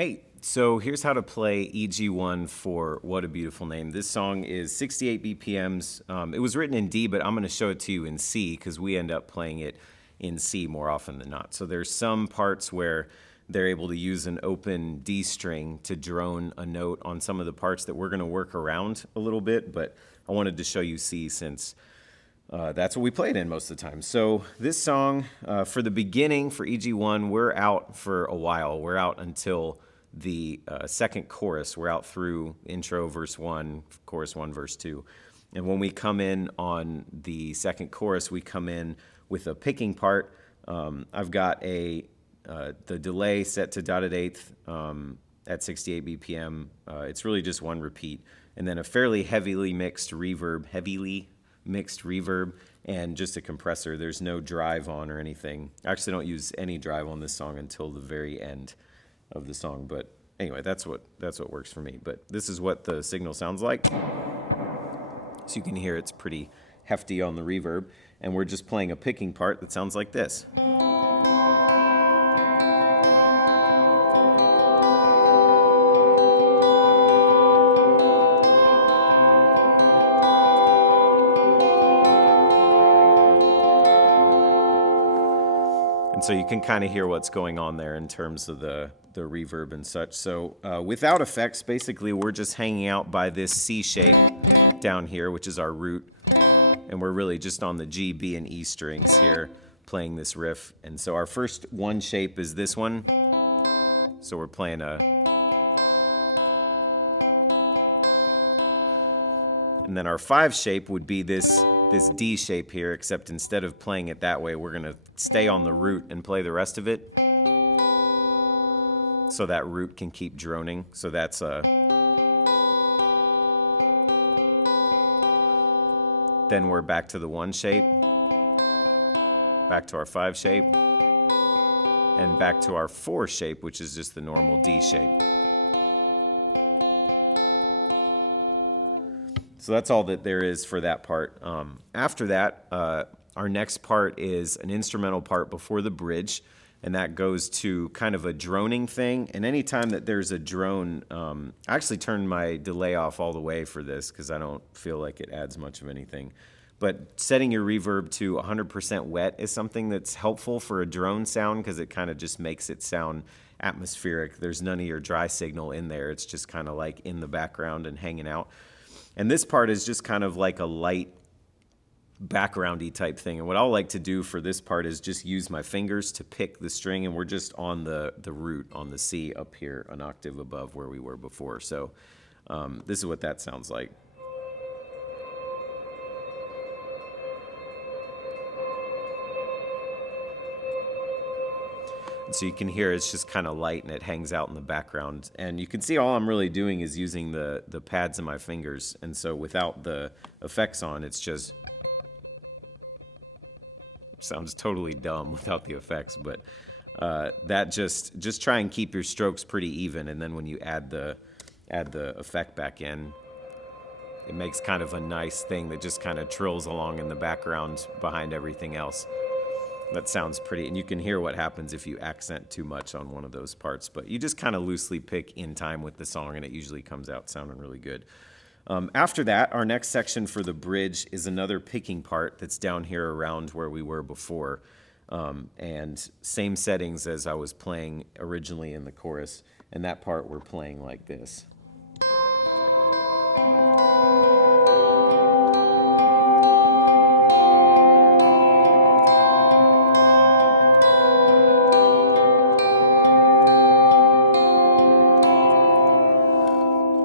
Hey, so here's how to play EG1 for What a Beautiful Name. This song is 68 BPMs. It was written in D, but I'm going to show it to you in C because we end up playing it in C more often than not. So there's some parts where they're able to use an open D string to drone a note on some of the parts that we're going to work around a little bit, but I wanted to show you C since that's what we play it in most of the time. So this song, for the beginning, for EG1, we're out for a while. We're out until the second chorus. We're out through intro, verse 1, chorus 1, verse 2. And when we come in on the second chorus, we come in with a picking part. I've got the delay set to dotted eighth at 68 BPM. It's really just one repeat. And then a fairly heavily mixed reverb, and just a compressor. There's no drive on or anything. I actually don't use any drive on this song until the very end of the song. But anyway, that's what works for me. But this is what the signal sounds like. So you can hear it's pretty hefty on the reverb. And we're just playing a picking part that sounds like this. And so you can kind of hear what's going on there in terms of the reverb and such. So without effects, basically we're just hanging out by this C shape down here, which is our root. And we're really just on the G, B, and E strings here playing this riff. And so our first one shape is this one. So we're playing and then our 5 shape would be this D shape here, except instead of playing it that way, we're going to stay on the root and play the rest of it so that root can keep droning. So that's then we're back to the 1 shape, back to our 5 shape, and back to our 4 shape, which is just the normal D shape. So that's all that there is for that part. After that, our next part is an instrumental part before the bridge, and that goes to kind of a droning thing. And anytime that there's a drone, I actually turned my delay off all the way for this because I don't feel like it adds much of anything. But setting your reverb to 100% wet is something that's helpful for a drone sound because it kind of just makes it sound atmospheric. There's none of your dry signal in there. It's just kind of like in the background and hanging out. And this part is just kind of like a light backgroundy type thing. And what I'll like to do for this part is just use my fingers to pick the string, and we're just on the root, on the C up here, an octave above where we were before. So this is what that sounds like. So you can hear it's just kind of light and it hangs out in the background. And you can see all I'm really doing is using the pads of my fingers. And so without the effects on, it's just sounds totally dumb without the effects. But that just try and keep your strokes pretty even. And then when you add the effect back in, it makes kind of a nice thing that just kind of trills along in the background behind everything else. That sounds pretty, and you can hear what happens if you accent too much on one of those parts, but you just kind of loosely pick in time with the song, and it usually comes out sounding really good. After that, our next section for the bridge is another picking part that's down here around where we were before, and same settings as I was playing originally in the chorus, and that part we're playing like this.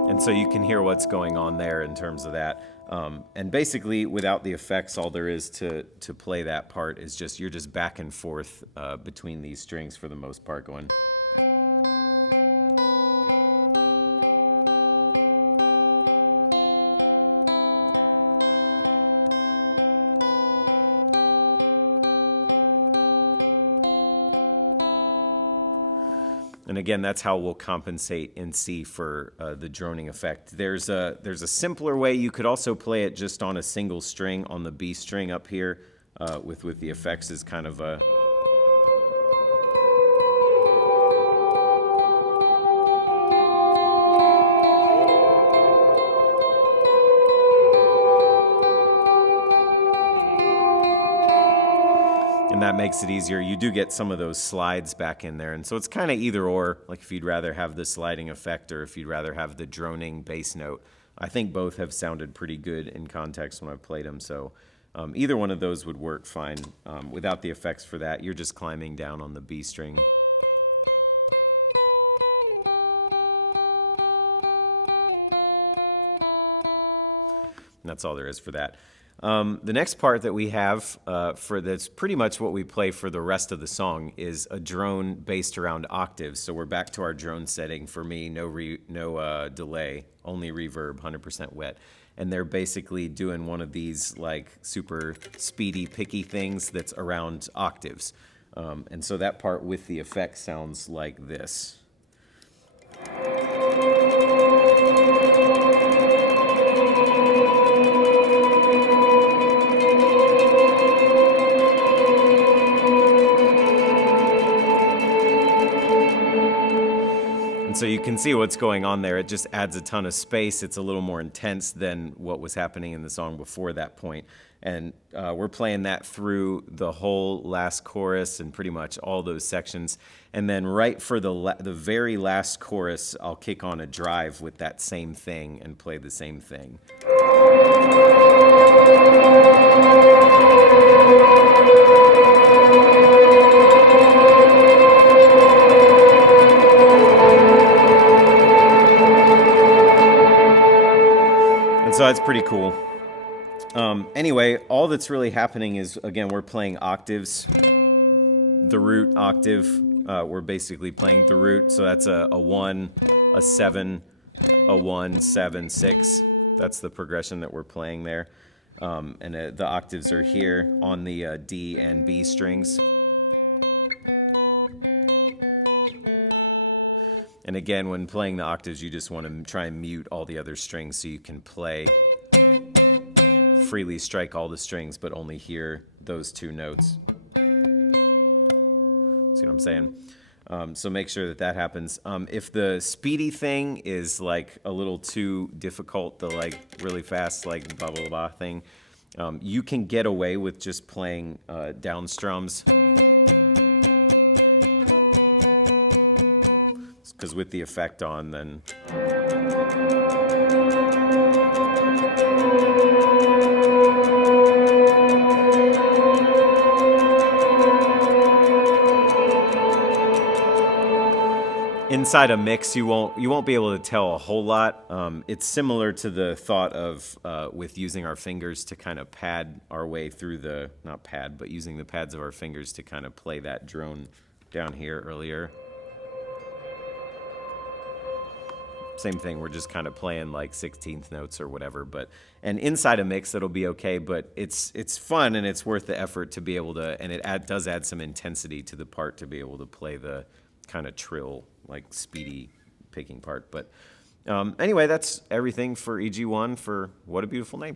And so you can hear what's going on there in terms of that. And basically, without the effects, all there is to play that part is just, you're just back and forth between these strings for the most part going. And again, that's how we'll compensate in C for the droning effect. There's a simpler way. You could also play it just on a single string on the B string up here with the effects as kind of a that makes it easier. You do get some of those slides back in there, and so it's kind of either or, like if you'd rather have the sliding effect or if you'd rather have the droning bass note. I think both have sounded pretty good in context when I've played them, so either one of those would work fine. Without the effects for that, you're just climbing down on the B string. And that's all there is for that. The next part that we have for that's pretty much what we play for the rest of the song is a drone based around octaves. So we're back to our drone setting. For me, no delay, only reverb, 100% wet. And they're basically doing one of these like super speedy, picky things that's around octaves. And so that part with the effect sounds like this. So you can see what's going on there. It just adds a ton of space. It's a little more intense than what was happening in the song before that point. And we're playing that through the whole last chorus and pretty much all those sections. And then right for the very last chorus, I'll kick on a drive with that same thing and play the same thing. So that's pretty cool. Anyway, all that's really happening is, again, we're playing octaves. The root octave, we're basically playing the root. So that's a 1, a 7, a 1, 7, 6. That's the progression that we're playing there. And the octaves are here on the D and B strings. And again, when playing the octaves, you just want to try and mute all the other strings so you can play, freely strike all the strings, but only hear those two notes. See what I'm saying? So make sure that happens. If the speedy thing is like a little too difficult, the like really fast, like blah, blah, blah thing, you can get away with just playing down strums. Because with the effect on, then... Inside a mix, you won't be able to tell a whole lot. It's similar to the thought of with using our fingers to kind of pad our way through the, not pad, but using the pads of our fingers to kind of play that drone down here earlier. Same thing, we're just kind of playing like 16th notes or whatever, and inside a mix it'll be okay, but it's fun and it's worth the effort to be able to, and it does add some intensity to the part to be able to play the kind of trill, like speedy picking part. But anyway, that's everything for EG1 for What a Beautiful Name.